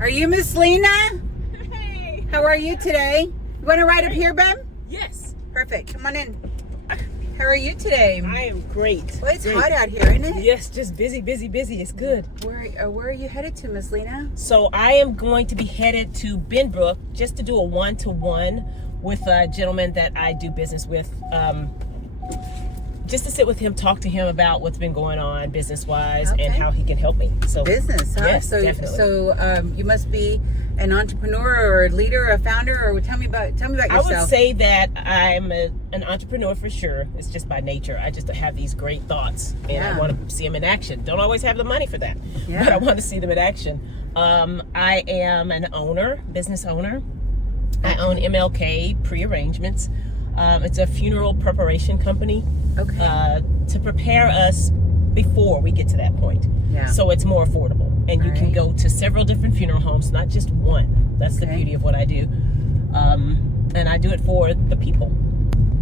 Are you Miss Lena? Hey. How are you today? You want to ride up here, babe? Yes. Perfect. Come on in. How are you today? I am great. Well, it's Great. hot out here, isn't it? Yes, just busy. It's good. Where are you headed to, Miss Lena? So I am going to be headed to Benbrook just to do a one-to-one with a gentleman that I do business with. Just to sit with him, talk to him about what's been going on business-wise and how he can help me. So business, huh? Yes, so, definitely. So you must be an entrepreneur or a leader or a founder, or tell me about yourself. I would say that I'm an entrepreneur for sure. It's just by nature. I just have these great thoughts, and I want to see them in action. Don't always have the money for that, but I want to see them in action. I am an business owner. I own MLK Prearrangements. It's a funeral preparation company to prepare us before we get to that point. Yeah. So it's more affordable. And you can go to several different funeral homes, not just one. That's the beauty of what I do. And I do it for the people.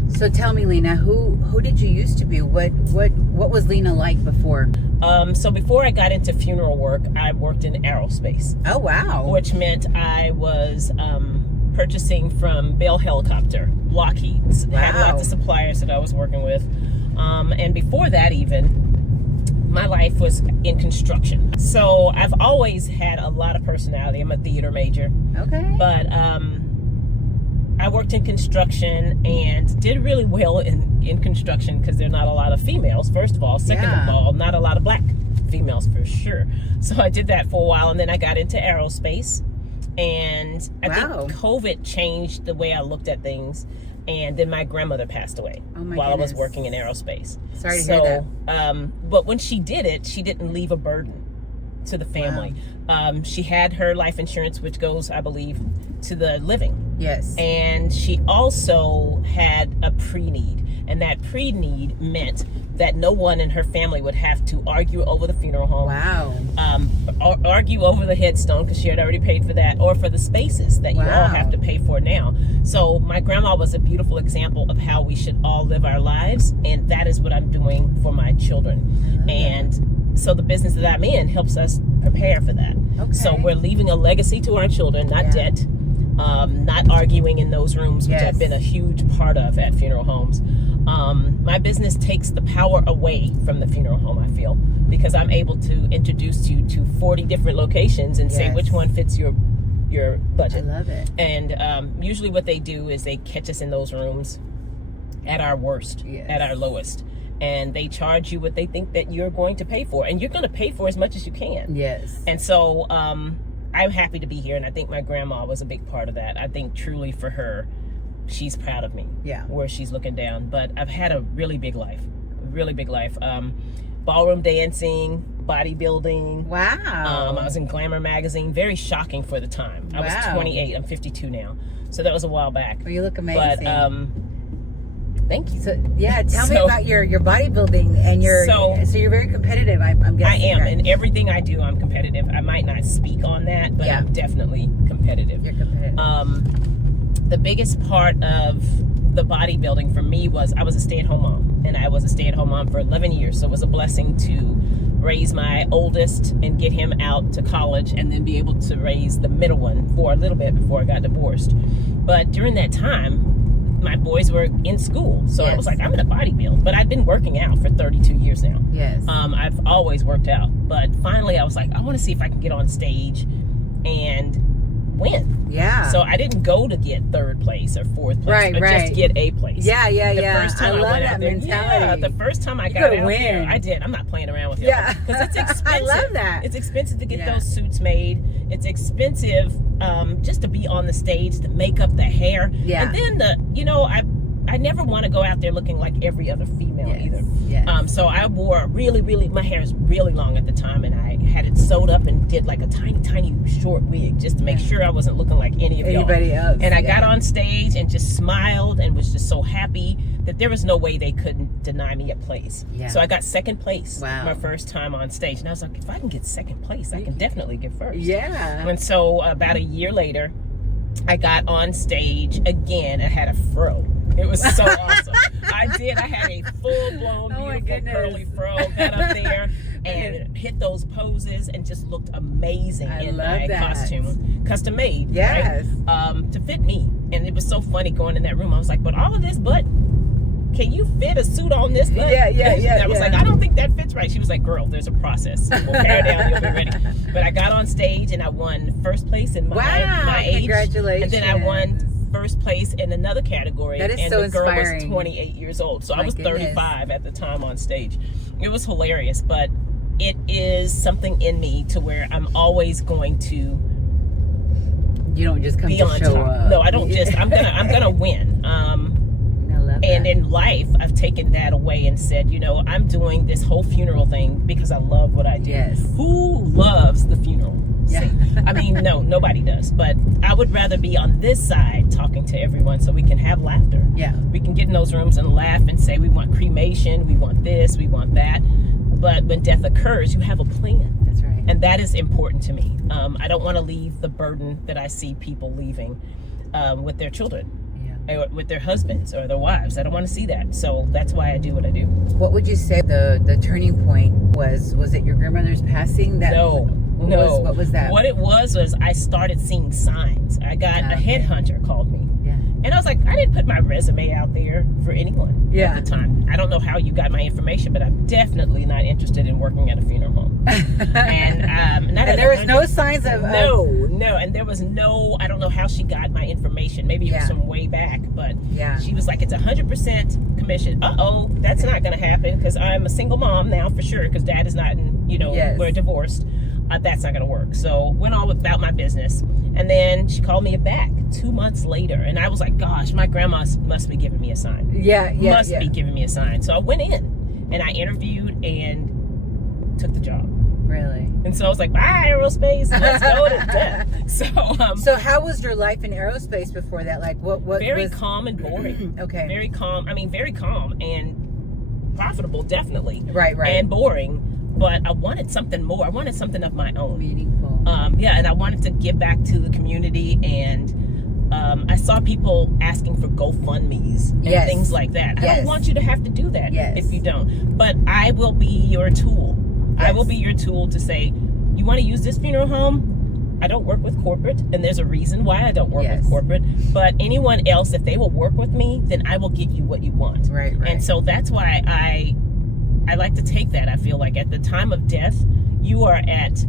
So tell me, Lena, who did you used to be? What was Lena like before? So before I got into funeral work, I worked in aerospace. Oh, wow. Which meant I was purchasing from Bell Helicopter, Lockheed. Had lots of suppliers that I was working with. And before that even, my life was in construction. So I've always had a lot of personality. I'm a theater major. Okay. But I worked in construction and did really well in construction because there are not a lot of females, first of all. Second of all, not a lot of black females for sure. So I did that for a while, and then I got into aerospace. And I think COVID changed the way I looked at things. And then my grandmother passed away while I was working in aerospace. Sorry to hear that. But when she did it, she didn't leave a burden to the family. She had her life insurance, which goes, I believe, to the living. Yes. And she also had a pre-need. And that pre-need meant that no one in her family would have to argue over the funeral home. Wow. Argue over the headstone because she had already paid for that, or for the spaces that you all have to pay for now. So my grandma was a beautiful example of how we should all live our lives, and that is what I'm doing for my children. And so the business that I'm in helps us prepare for that. Okay. So we're leaving a legacy to our children, not debt. Not arguing in those rooms, which I've been a huge part of at funeral homes. My business takes the power away from the funeral home, I feel, because I'm able to introduce you to 40 different locations and say which one fits your budget. I love it. And usually what they do is they catch us in those rooms at our worst, at our lowest. And they charge you what they think that you're going to pay for. And you're going to pay for as much as you can. Yes. And so I'm happy to be here, and I think my grandma was a big part of that. I think truly for her, she's proud of me. Yeah. Where she's looking down. But I've had a really big life. Ballroom dancing, bodybuilding. Wow. I was in Glamour magazine. Very shocking for the time. I was 28. I'm 52 now. So that was a while back. Well, you look amazing. But thank you. So tell me about your bodybuilding and your. So you're very competitive. I'm guessing. I am, in everything I do. I'm competitive. I might not speak on that, but I'm definitely competitive. You're competitive. The biggest part of the bodybuilding for me was I was a stay-at-home mom, and I was a stay-at-home mom for 11 years. So it was a blessing to raise my oldest and get him out to college, and then be able to raise the middle one for a little bit before I got divorced. But during that time, my boys were in school, so I was like, I'm gonna bodybuild. But I'd been working out for 32 years now. Yes. I've always worked out, but finally I was like, I want to see if I can get on stage and win. Yeah. So I didn't go to get third place or fourth place, but just to get a place. Yeah. The first time I love went out there, mentality. The first time I got out there, I did. I'm not playing around with you. Yeah. Because it's expensive. I love that. It's expensive to get those suits made. It's expensive just to be on the stage, the makeup, the hair. Yeah. And then I never want to go out there looking like every other female either. Yes. So I wore my hair is really long at the time, and I had it sewed up and did like a tiny short wig just to make sure I wasn't looking like anybody else. And I got on stage and just smiled and was just so happy that there was no way they couldn't deny me a place. Yeah. So I got second place my first time on stage, and I was like, if I can get second place, I can definitely get first. Yeah. And so about a year later, I got on stage again. I had a fro. It was so awesome. I had a full-blown, beautiful, curly fro. Got up there, and hit those poses and just looked amazing in my costume, custom made, yes, right? To fit me. And it was so funny going in that room. I was like, but all of this butt, can you fit a suit on this butt? I was like, I don't think that fits right. She was like, girl, there's a process. We'll pare it down, you'll be ready. But I got on stage and I won first place in my age. Congratulations. And then I won first place in another category. That is and so the girl inspiring. was 28 years old. So My I was goodness. 35 at the time on stage. It was hilarious, but it is something in me to where I'm always going to You don't just come be to on show top. up. No, I don't just, I'm gonna win. And in life, I've taken that away and said, you know, I'm doing this whole funeral thing because I love what I do. Yes. Who loves the funeral? Yeah. I mean, no, nobody does. But I would rather be on this side talking to everyone so we can have laughter. Yeah. We can get in those rooms and laugh and say, we want cremation, we want this, we want that. But when death occurs, you have a plan. That's right. And that is important to me. I don't want to leave the burden that I see people leaving with their children. Or with their husbands or their wives. I don't want to see that. So that's why I do what I do. What would you say the turning point was? Was it your grandmother's passing? No. What was that? What it was I started seeing signs. I got a headhunter called me. Yeah. And I was like, I didn't put my resume out there for anyone at the time. I don't know how you got my information, but I'm definitely not interested in working at a funeral home. And there was no signs of no, and there was no. I don't know how she got my information. Maybe it was from way back, but she was like, it's 100% commission. That's not going to happen because I'm a single mom now for sure. Because dad is not in. We're divorced. That's not going to work. So went on about my business, and then she called me back 2 months later, and I was like, gosh, my grandma must be giving me a sign. Must be giving me a sign. So I went in and I interviewed and took the job. Really? And so I was like, bye, aerospace. Let's go to death. So how was your life in aerospace before that? Like, what very was... calm and boring. Okay. Very calm. I mean, very calm and profitable, definitely. Right. And boring. But I wanted something more. I wanted something of my own. Meaningful. And I wanted to give back to the community. And I saw people asking for GoFundMes and things like that. I don't want you to have to do that if you don't. But I will be your tool. I will be your tool to say, you want to use this funeral home? I don't work with corporate, and there's a reason why I don't work with corporate. But anyone else, if they will work with me, then I will get you what you want. Right. And so that's why I like to take that. I feel like at the time of death, you are at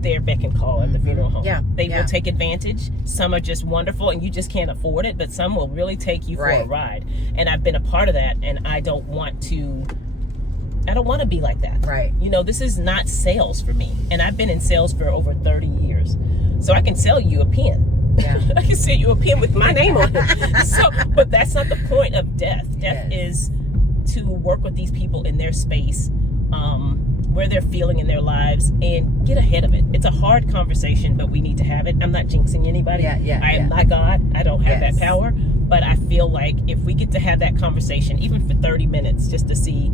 their beck and call at the funeral home. They will take advantage. Some are just wonderful and you just can't afford it, but some will really take you for a ride. And I've been a part of that, and I don't want to be like that. Right. This is not sales for me. And I've been in sales for over 30 years. So I can sell you a pen. Yeah. I can sell you a pen with my name on it. But that's not the point of death. Death is to work with these people in their space, where they're feeling in their lives, and get ahead of it. It's a hard conversation, but we need to have it. I'm not jinxing anybody. I am not God. I don't have that power. But I feel like if we get to have that conversation, even for 30 minutes, just to see,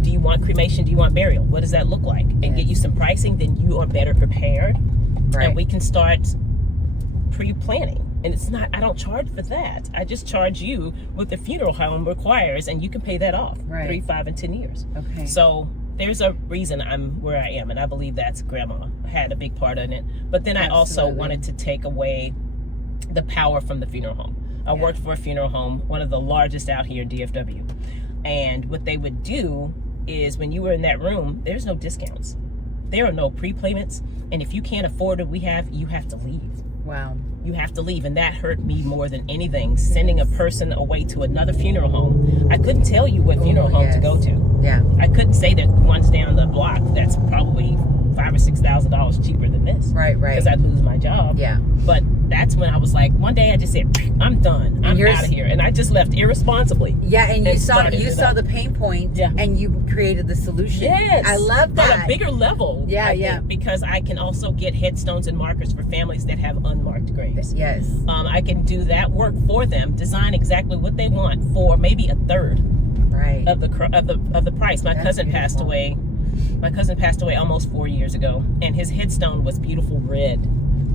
do you want cremation? Do you want burial? What does that look like? And get you some pricing, then you are better prepared. And we can start pre-planning. And it's not, I don't charge for that. I just charge you what the funeral home requires, and you can pay that off 3, 5, and 10 years. Okay. So there's a reason I'm where I am, and I believe that's grandma had a big part in it. But then I also wanted to take away the power from the funeral home. I worked for a funeral home, one of the largest out here in DFW. And what they would do is when you were in that room, there's no discounts. There are no pre-payments. And if you can't afford what we have, you have to leave. Wow. You have to leave. And that hurt me more than anything, sending a person away to another funeral home. I couldn't tell you what funeral home to go to. Yeah. I couldn't say that one's down the block that's probably $5,000 or $6,000 cheaper than this. Right. Because I'd lose my job. Yeah. But that's when I was like, one day I just said, I'm done. I'm out of here. And I just left irresponsibly. Yeah, and you saw the pain point, and you created the solution. Yes. I love that. On a bigger level. Yeah, I think, because I can also get headstones and markers for families that have unmarked graves. Yes. I can do that work for them, design exactly what they want for maybe a third of the price. My cousin passed away. My cousin passed away almost 4 years ago, and his headstone was beautiful red.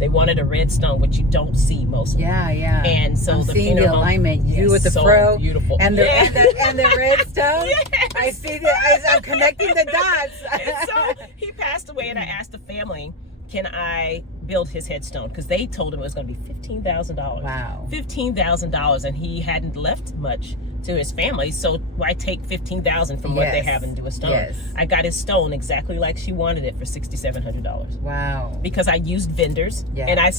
They wanted a red stone, which you don't see most of. Yeah. And so I'm seeing the alignment. You with the fro, beautiful, and the and the red stone. Yes. I see that. I'm connecting the dots. And so he passed away, and I asked the family, can I build his headstone? Because they told him it was going to be $15,000. Wow. $15,000, and he hadn't left much to his family, so why take $15,000 from what they have and do a stone? Yes. I got his stone exactly like she wanted it for $6,700. Wow. Because I used vendors, and I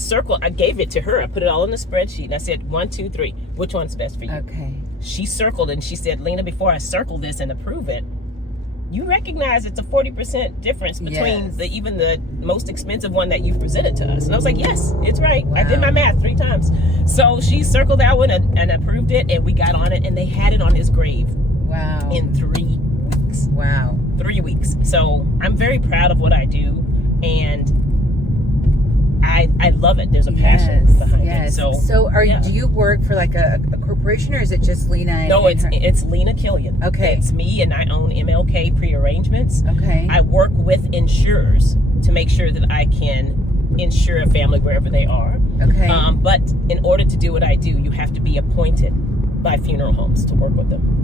gave it to her. I put it all in the spreadsheet, and I said 1, 2, 3. Which one's best for you? Okay. She circled, and she said, Lena, before I circle this and approve it, you recognize it's a 40% difference between even the most expensive one that you've presented to us. And I was like, yes, it's right. Wow. I did my math 3 times. So she circled that one and approved it, and we got on it, and they had it on his grave. Wow. In 3 weeks. Wow. 3 weeks. So I'm very proud of what I do, and I love it. There's a passion behind it. So do you work for like a corporation, or is it just Lena? No, it's Lena Killion. Okay. It's me, and I own MLK Prearrangements. Okay. I work with insurers to make sure that I can insure a family wherever they are. Okay. But in order to do what I do, you have to be appointed by funeral homes to work with them.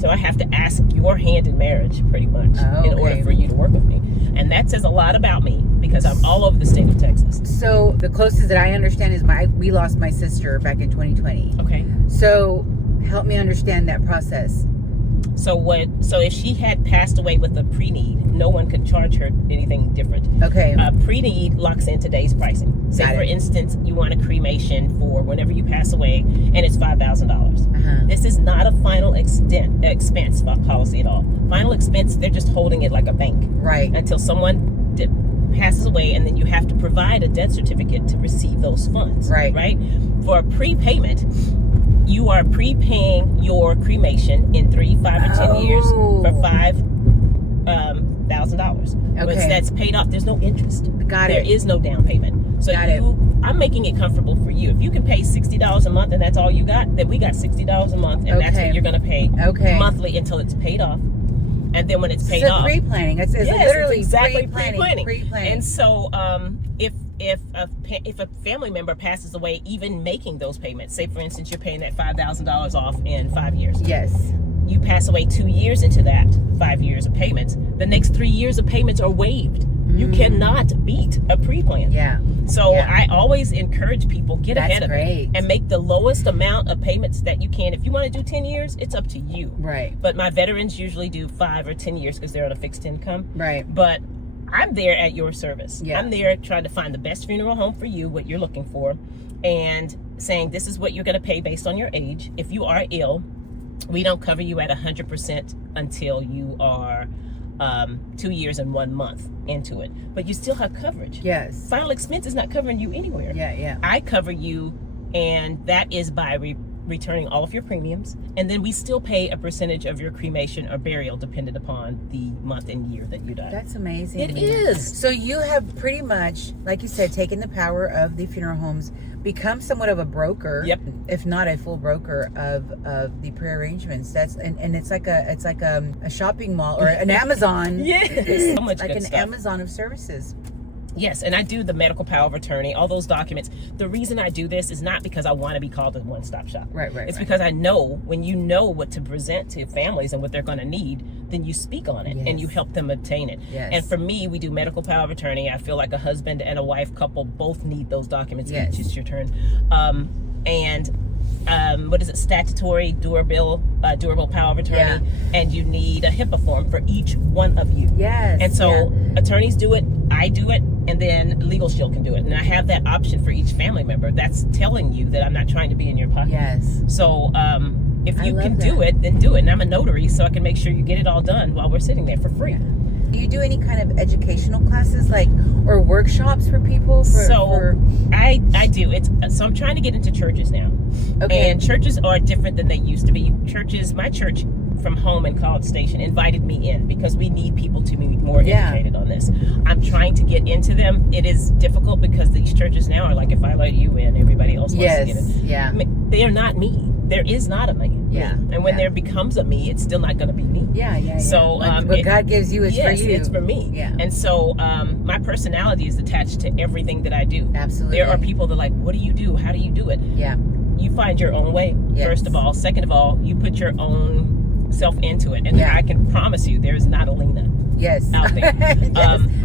So I have to ask your hand in marriage, pretty much, in order for you to work with me. And that says a lot about me, because I'm all over the state of Texas. So the closest that I understand is we lost my sister back in 2020. Okay. So help me understand that process. So if she had passed away with a pre-need, no one could charge her anything different. Okay. Pre-need locks in today's pricing. Say, for instance, you want a cremation for whenever you pass away, and it's $5,000. This is not a final expense policy at all. Final expense, they're just holding it like a bank. Right. Until someone passes away, and then you have to provide a death certificate to receive those funds. Right. Right? For a prepayment, you are prepaying your cremation in 3, 5, or 10 years for $5,000. Okay. Once that's paid off, there's no interest. Got it. There is no down payment. So I'm making it comfortable for you. If you can pay $60 a month and that's all you got, then we got $60 a month, and that's what you're going to pay monthly until it's paid off. And then when it's paid off, pre-planning. It's literally exactly pre-planning. And so if a family member passes away, even making those payments, say for instance you're paying that $5,000 off in 5 years. Yes. You pass away 2 years into that 5 years of payments. The next 3 years of payments are waived. You cannot beat a pre-plan. Yeah. So I always encourage people, get ahead of it and make the lowest amount of payments that you can. If you want to do 10 years, it's up to you. Right. But my veterans usually do 5 or 10 years because they're on a fixed income. Right. But I'm there at your service. Yeah. I'm there trying to find the best funeral home for you, what you're looking for, and saying this is what you're going to pay based on your age. If you are ill, we don't cover you at 100% until you are 2 years and 1 month into it, but you still have coverage. Yes. Final expense is not covering you anywhere. Yeah. I cover you, and that is by returning all of your premiums, and then we still pay a percentage of your cremation or burial dependent upon the month and year that you died. That's amazing. It is. So you have pretty much, like you said, taken the power of the funeral homes, become somewhat of a broker, if not a full broker of the prearrangements. That's and it's like a shopping mall or an Amazon. Yes. So much like good an stuff. Amazon of services. Yes, and I do the medical power of attorney, all those documents. The reason I do this is not because I want to be called a one-stop shop. Right. It's because I know when you know what to present to families and what they're going to need, then you speak on it and you help them obtain it. Yes. And for me, we do medical power of attorney. I feel like a husband and a wife couple both need those documents. Yes. Each is your turn. What is it? Statutory durable power of attorney, and you need a HIPAA form for each one of you. Yes. And so attorneys do it, I do it, and then Legal Shield can do it. And I have that option for each family member. That's telling you that I'm not trying to be in your pocket. Yes. So if you can do it, then do it. And I'm a notary, so I can make sure you get it all done while we're sitting there for free. Yeah. Do you do any kind of educational classes, or workshops for people? I do. So I'm trying to get into churches now. Okay. And churches are different than they used to be. My church from home in College Station invited me in because we need people to be more educated on this. I'm trying to get into them. It is difficult because these churches now are like, if I let you in, everybody else wants to get in. Yeah. they are not me. There is not a me. Yeah. And when there becomes a me, it's still not going to be me. Yeah. So what God gives you is for you. It's for me. Yeah. And so my personality is attached to everything that I do. Absolutely. There are people that are like, what do you do? How do you do it? Yeah. You find your own way, first of all. Second of all, you put your own self into it. And I can promise you, there is not a Lena out there.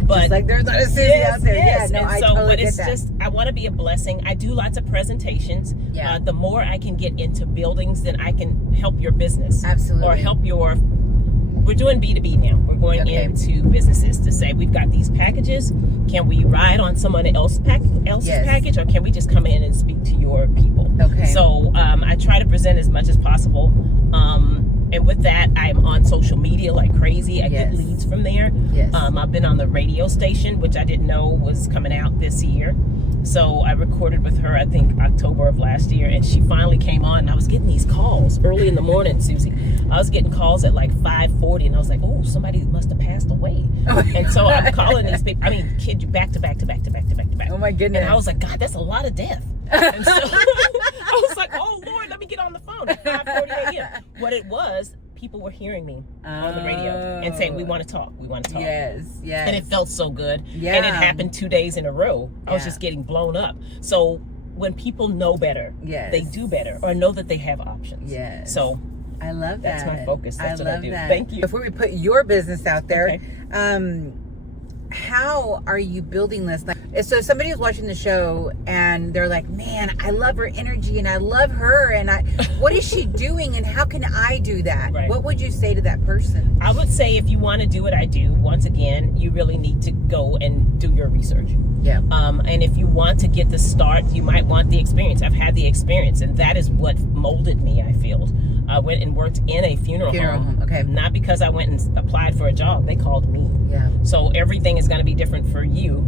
But just like there's not a Susie out there. Yes. Yeah, no, I totally but get it's that. just, I want to be a blessing. I do lots of presentations. Yeah. The more I can get into buildings, then I can help your business. Absolutely. Or help your, we're doing B2B now. We're going into businesses to say, we've got these packages. Can we ride on someone else's package, or can we just come in and speak to your people? Okay. So I try to present as much as possible. And with that, I'm on social media like crazy. I get leads from there. Yes. I've been on the radio station, which I didn't know was coming out this year. So I recorded with her, I think, October of last year, and she finally came on, and I was getting these calls early in the morning, Susie. I was getting calls at like 5:40, and I was like, oh, somebody must have passed away. And so I'm calling these people, I mean, kid you, back to back. Oh my goodness. And I was like, God, that's a lot of death. And so I was like, oh Lord, let me get on the phone at 5:40 a.m. What it was, people were hearing me on the radio and saying, we want to talk. Yes. And it felt so good. Yeah. And it happened 2 days in a row. I was just getting blown up. So when people know better, they do better, or know that they have options. Yes. So I love that. That's my focus. That's what I do. That. Thank you. Before we put your business out there, how are you building this? Like, so somebody was watching the show and they're like, man, I love her energy and I love her, and what is she doing and how can I do that? Right. What would you say to that person? I would say, if you want to do what I do, once again, you really need to go and do your research. Yeah. And if you want to get the start, you might want the experience. I've had the experience, and that is what molded me, I feel. I went and worked in a funeral home. Okay. Not because I went and applied for a job. They called me. Yeah. So everything is going to be different for you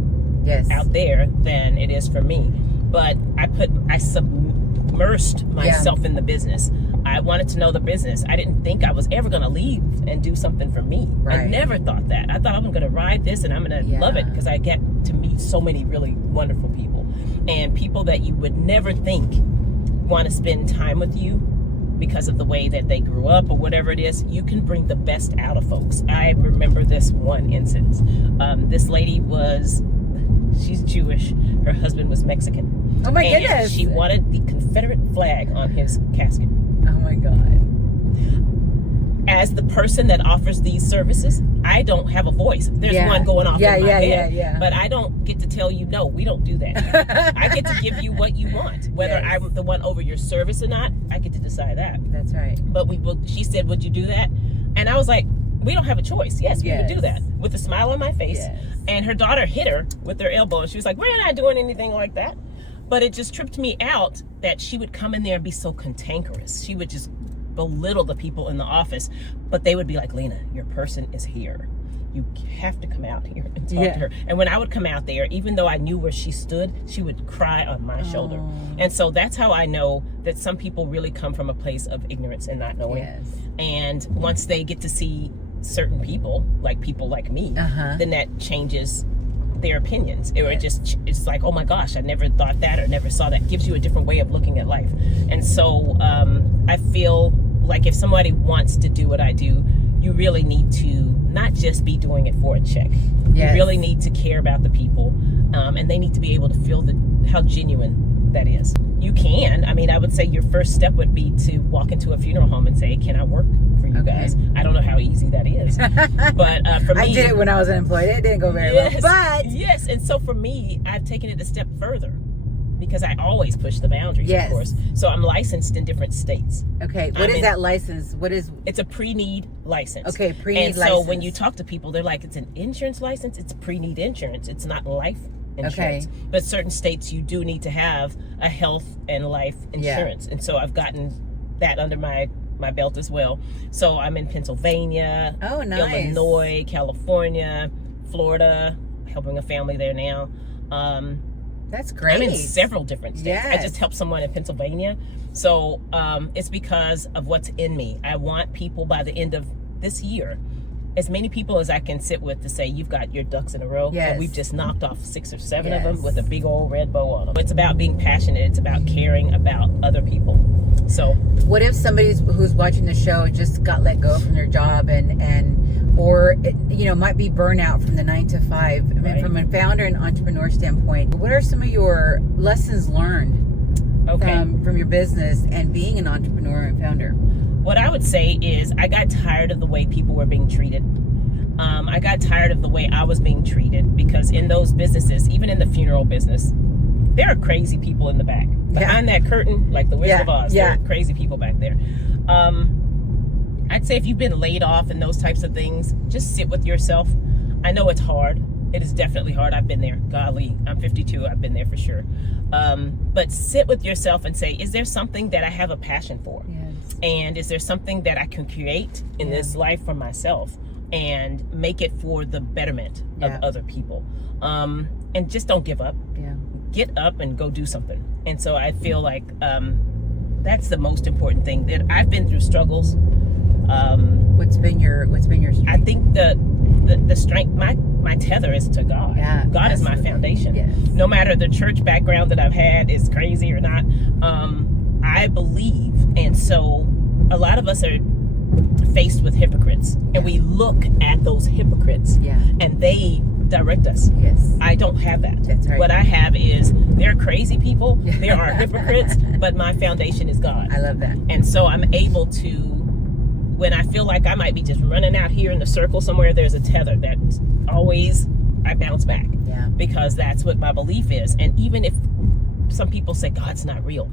out there than it is for me. But I submersed myself in the business. I wanted to know the business. I didn't think I was ever going to leave and do something for me. Right. I never thought that. I thought I'm going to ride this and I'm going to love it, because I get to meet so many really wonderful people, and people that you would never think want to spend time with you because of the way that they grew up or whatever it is. You can bring the best out of folks. I remember this one instance. This lady she's Jewish. Her husband was Mexican. Oh my goodness. She wanted the Confederate flag on his casket. Oh my God. As the person that offers these services, I don't have a voice. There's one going off in my head. But I don't get to tell you, no, we don't do that. I get to give you what you want. Whether I'm the one over your service or not, I get to decide that. That's right. But she said, would you do that? And I was like, we don't have a choice. Yes, we would do that. With a smile on my face. Yes. And her daughter hit her with her elbow. And she was like, we're not doing anything like that. But it just tripped me out that she would come in there and be so cantankerous. She would just belittle the people in the office, but they would be like, Lena, your person is here. You have to come out here and talk to her. And when I would come out there, even though I knew where she stood, she would cry on my shoulder. And so that's how I know that some people really come from a place of ignorance and not knowing. Yes. And once they get to see certain people like me, then that changes their opinions. It's like, oh my gosh, I never thought that or never saw that. Gives you a different way of looking at life. And so I feel like if somebody wants to do what I do, you really need to not just be doing it for a check. You really need to care about the people, and they need to be able to feel how genuine that is. You can. I mean, I would say your first step would be to walk into a funeral home and say, can I work for you guys? I don't know how easy that is. But for me, I did it when I was unemployed. It didn't go very well. But and so for me, I've taken it a step further, because I always push the boundaries, of course. So I'm licensed in different states. Okay, what is that license? It's a pre-need license. Okay, pre-need license. And so when you talk to people, they're like, it's an insurance license. It's pre-need insurance. It's not life insurance. Okay. But certain states, you do need to have a health and life insurance. And so I've gotten that under my belt as well. So I'm in Pennsylvania, Illinois, California, Florida, helping a family there now. That's great. I'm in several different states. I just helped someone in Pennsylvania. So it's because of what's in me. I want people by the end of this year as many people as I can sit with to say you've got your ducks in a row. Yes. And we've just knocked off 6 or 7 of them with a big old red bow on them. It's about being passionate. It's about caring about other people. So what if somebody who's watching the show just got let go from their job or might be burnout from the 9 to 5? I mean, from a founder and entrepreneur standpoint, what are some of your lessons learned from your business and being an entrepreneur and founder? What I would say is I got tired of the way people were being treated. I got tired of the way I was being treated, because in those businesses, even in the funeral business, there are crazy people in the back. Behind that curtain, like the Wizard of Oz, there are crazy people back there. I'd say if you've been laid off and those types of things, just sit with yourself. I know it's hard. It is definitely hard. I've been there. Golly, I'm 52. I've been there for sure. But sit with yourself and say, is there something that I have a passion for? Yes. And is there something that I can create in this life for myself and make it for the betterment of other people? And just don't give up. Yeah. Get up and go do something. And so I feel like that's the most important thing. That I've been through struggles. What's been your strength? I think the strength, my tether is to God. Yeah, God is my foundation. Yes. No matter the church background that I've had is crazy or not, I believe. And so a lot of us are faced with hypocrites, and we look at those hypocrites and they direct us. Yes. I don't have that. That's right. What I have is, there are crazy people, there are hypocrites, but my foundation is God. I love that. And so I'm able to, when I feel like I might be just running out here in the circle somewhere, there's a tether that always I bounce back. Yeah. Because that's what my belief is. And even if some people say God's not real,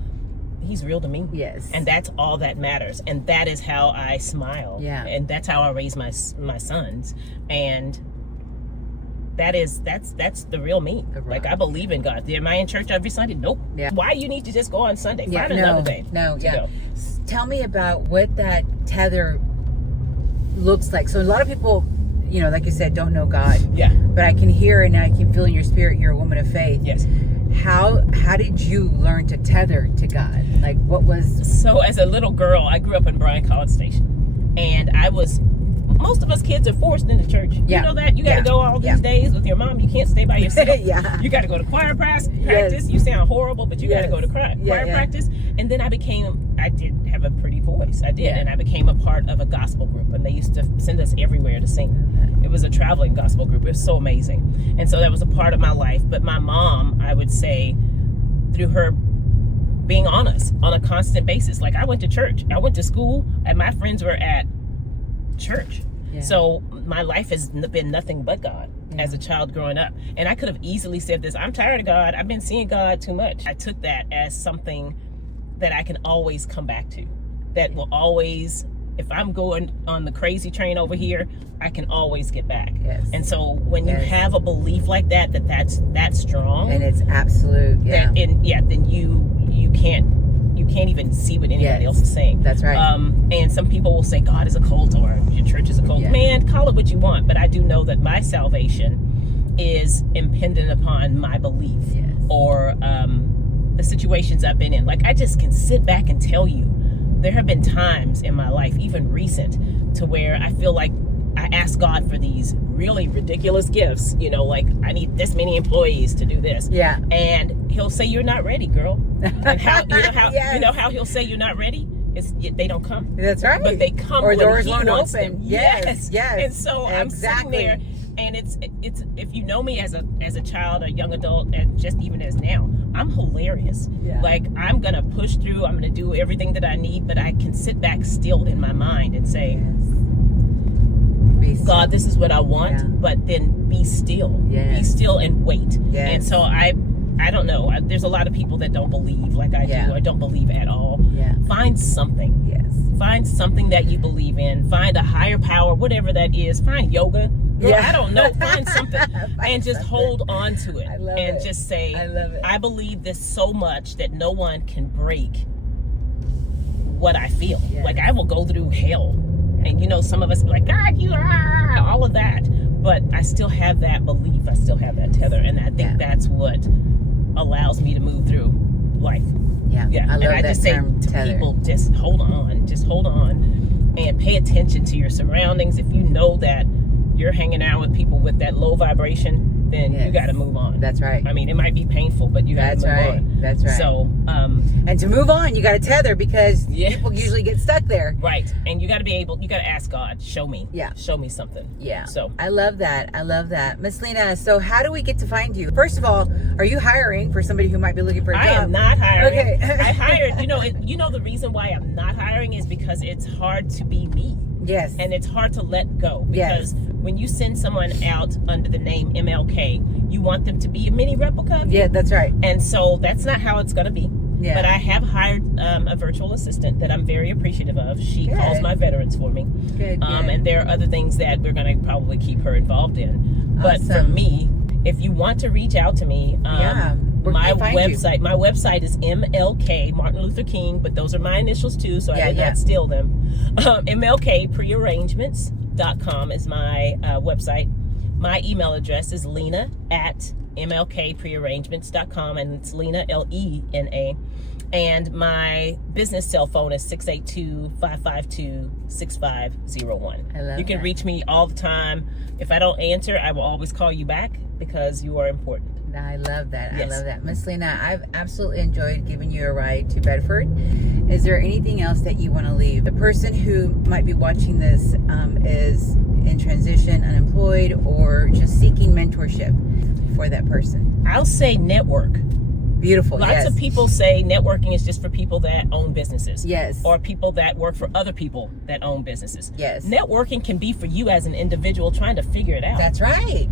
He's real to me. Yes. And that's all that matters. And that is how I smile. Yeah. And that's how I raise my sons. And that's the real me. Like, I believe in God. Am I in church every Sunday? Nope. Yeah. Why do you need to just go on Sunday? Find another day. Go. Tell me about what that tether looks like. So a lot of people, like you said, don't know God. Yeah. But I can hear and I can feel in your spirit you're a woman of faith. Yes. How did you learn to tether to God? Like, what was... So as a little girl, I grew up in Bryan College Station. And most of us kids are forced into church. Yeah. You know that? You got to go all these days with your mom. You can't stay by yourself. You got to go to choir practice. Yes. You sound horrible, but you got to go to choir practice. And then I did have a pretty voice. I did. Yeah. And I became a part of a gospel group. And they used to send us everywhere to sing. It was a traveling gospel group. It was so amazing. And so that was a part of my life. But my mom, I would say, through her being honest on a constant basis. Like, I went to church. I went to school, and my friends were at church. Yeah. So my life has been nothing but God as a child growing up. And I could have easily said this, I'm tired of God. I've been seeing God too much. I took that as something that I can always come back to. That will always, if I'm going on the crazy train over here, I can always get back. Yes. And so when you have a belief like that's strong. And it's absolute. Yeah. Then you can't even see what anybody else is saying. That's right. And some people will say God is a cult or your church is a cult. Yeah. Man, call it what you want, but I do know that my salvation is impendent upon my belief or the situations I've been in. Like, I just can sit back and tell you, there have been times in my life, even recent, to where I feel like I ask God for these really ridiculous gifts, like I need this many employees to do this. Yeah. And He'll say, you're not ready, girl. And how He'll say you're not ready? They don't come. That's right. But they come or when doors He won't wants open. them. Yes. And so I'm sitting there, and it's if you know me as a child, a young adult, and just even as now, I'm hilarious. Yeah. Like, I'm gonna push through. I'm gonna do everything that I need, but I can sit back still in my mind and say, God, this is what I want, but then be still. Yes. Be still and wait. Yes. And so I don't know. There's a lot of people that don't believe like I do, or don't believe at all. Yeah. Find something. Yes. Find something that you believe in. Find a higher power, whatever that is. Find yoga. Girl, I don't know. Find something and just hold on to it. And just say, I believe this so much that no one can break what I feel. Yes. Like, I will go through hell. And some of us be like, God, you are all of that. But I still have that belief. I still have that tether. And I think that's what allows me to move through life. Yeah. I love and I just say to people, just hold on. and pay attention to your surroundings. If you know that you're hanging out with people with that low vibration, then you got to move on. That's right. I mean, it might be painful, but you got to move on. That's right. So, and to move on, you got to tether, because people usually get stuck there. Right. And you got to you got to ask God, show me. Yeah. Show me something. Yeah. So I love that. I love that. Miss Lena, so how do we get to find you? First of all, are you hiring for somebody who might be looking for a job? I am not hiring. Okay. I hired, the reason why I'm not hiring is because it's hard to be me. Yes. And it's hard to let go, because when you send someone out under the name MLK, you want them to be a mini replica of you. Yeah, that's right. And so that's not how it's going to be. Yeah. But I have hired a virtual assistant that I'm very appreciative of. She calls my veterans for me. Good. And there are other things that we're going to probably keep her involved in. But for me, if you want to reach out to me, my website is MLK, Martin Luther King, but those are my initials too, so I did not steal them. MLKprearrangements.com is my website. My email address is lena@mlkprearrangements.com, and it's Lena, Lena. And my business cell phone is 682-552-6501. You can reach me all the time. If I don't answer, I will always call you back, because you are important. I love that. Yes. I love that. Miss Lena, I've absolutely enjoyed giving you a ride to Bedford. Is there anything else that you want to leave? The person who might be watching this is in transition, unemployed, or just seeking mentorship for that person. I'll say network. Beautiful. Lots of people say networking is just for people that own businesses. Yes. Or people that work for other people that own businesses. Yes. Networking can be for you as an individual trying to figure it out. That's right.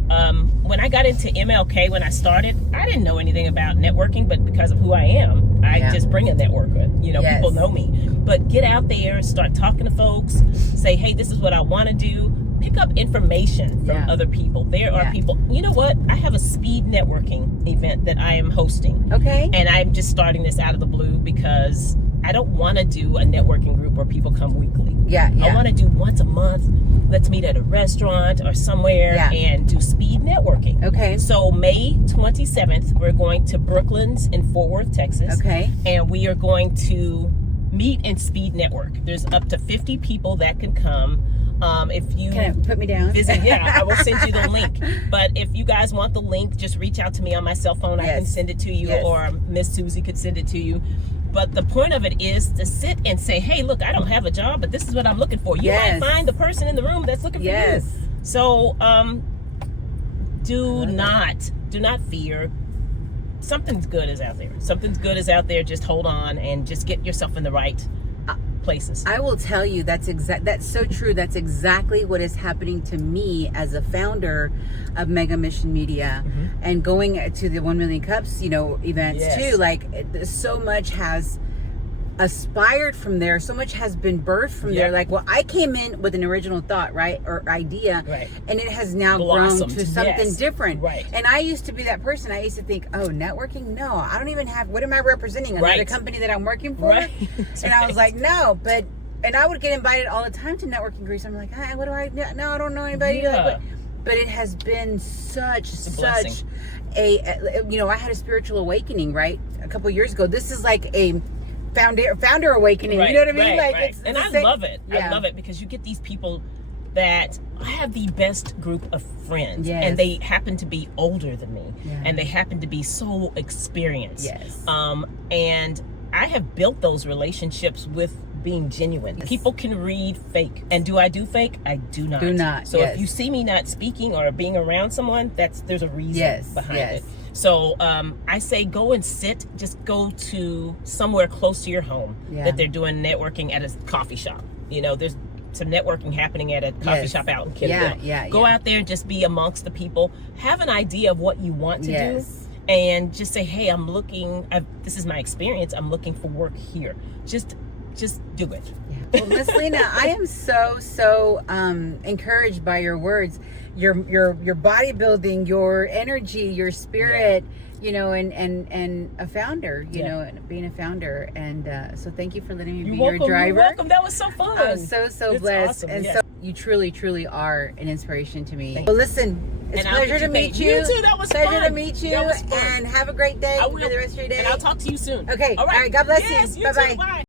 When I got into MLK, when I started, I didn't know anything about networking, but because of who I am, I just bring a network. People know me. But get out there, start talking to folks, say, hey, this is what I want to do. Pick up information from other people. There are people, you know what? I have a speed networking event that I am hosting. Okay. And I'm just starting this out of the blue, because I don't want to do a networking group where people come weekly. I want to do once a month. Let's meet at a restaurant or somewhere and do speed networking. Okay. So May 27th, we're going to Brooklands in Fort Worth, Texas. Okay. And we are going to meet and speed network. There's up to 50 people that can come. If you can put me down, visit, I will send you the link. But if you guys want the link, just reach out to me on my cell phone. I can send it to you, or Miss Susie could send it to you. But the point of it is to sit and say, hey, look, I don't have a job, but this is what I'm looking for. You might find the person in the room that's looking for you. So do not fear. Something's good is out there. Something's good is out there. Just hold on and just get yourself in the right places. I will tell you, that's so true. That's exactly what is happening to me as a founder of Mega Mission Media, and going to the 1 Million Cups, events too. Like, so much has aspired from there. So much has been birthed from there. Like, well, I came in with an original thought, or idea, and it has now grown to something different. And I used to be that person. I used to think, oh, networking? No, I don't even have. What am I representing? Another company that I'm working for? And I was like, no, but. And I would get invited all the time to networking groups. I'm like, hey, what do I? No, I don't know anybody. But it has been such a I had a spiritual awakening, a couple of years ago. This is like a founder awakening. You know what I mean? And I love it. I love it, because you get these people that I have the best group of friends, and they happen to be older than me, and they happen to be so experienced. And I have built those relationships with being genuine. People can read fake. And do I do fake? I do not. So if you see me not speaking or being around someone, there's a reason behind it. So I say go and sit. Just go to somewhere close to your home that they're doing networking at a coffee shop. There's some networking happening at a coffee shop out in Kidderville. Go out there and just be amongst the people. Have an idea of what you want to do. And just say, hey, this is my experience. I'm looking for work here. Just do it. Well, Miss Lena, I am so encouraged by your words, your bodybuilding, your energy, your spirit, and a founder, and being a founder. And so thank you for letting me be your driver. You're welcome. That was so fun. I'm so blessed. Awesome. And so you truly are an inspiration to me. Well, listen, it's a pleasure to meet you. You too. That was pleasure to meet you. And have a great day. I will. For the rest of your day. And I'll talk to you soon. Okay. All right. God bless you. Bye-bye. Bye.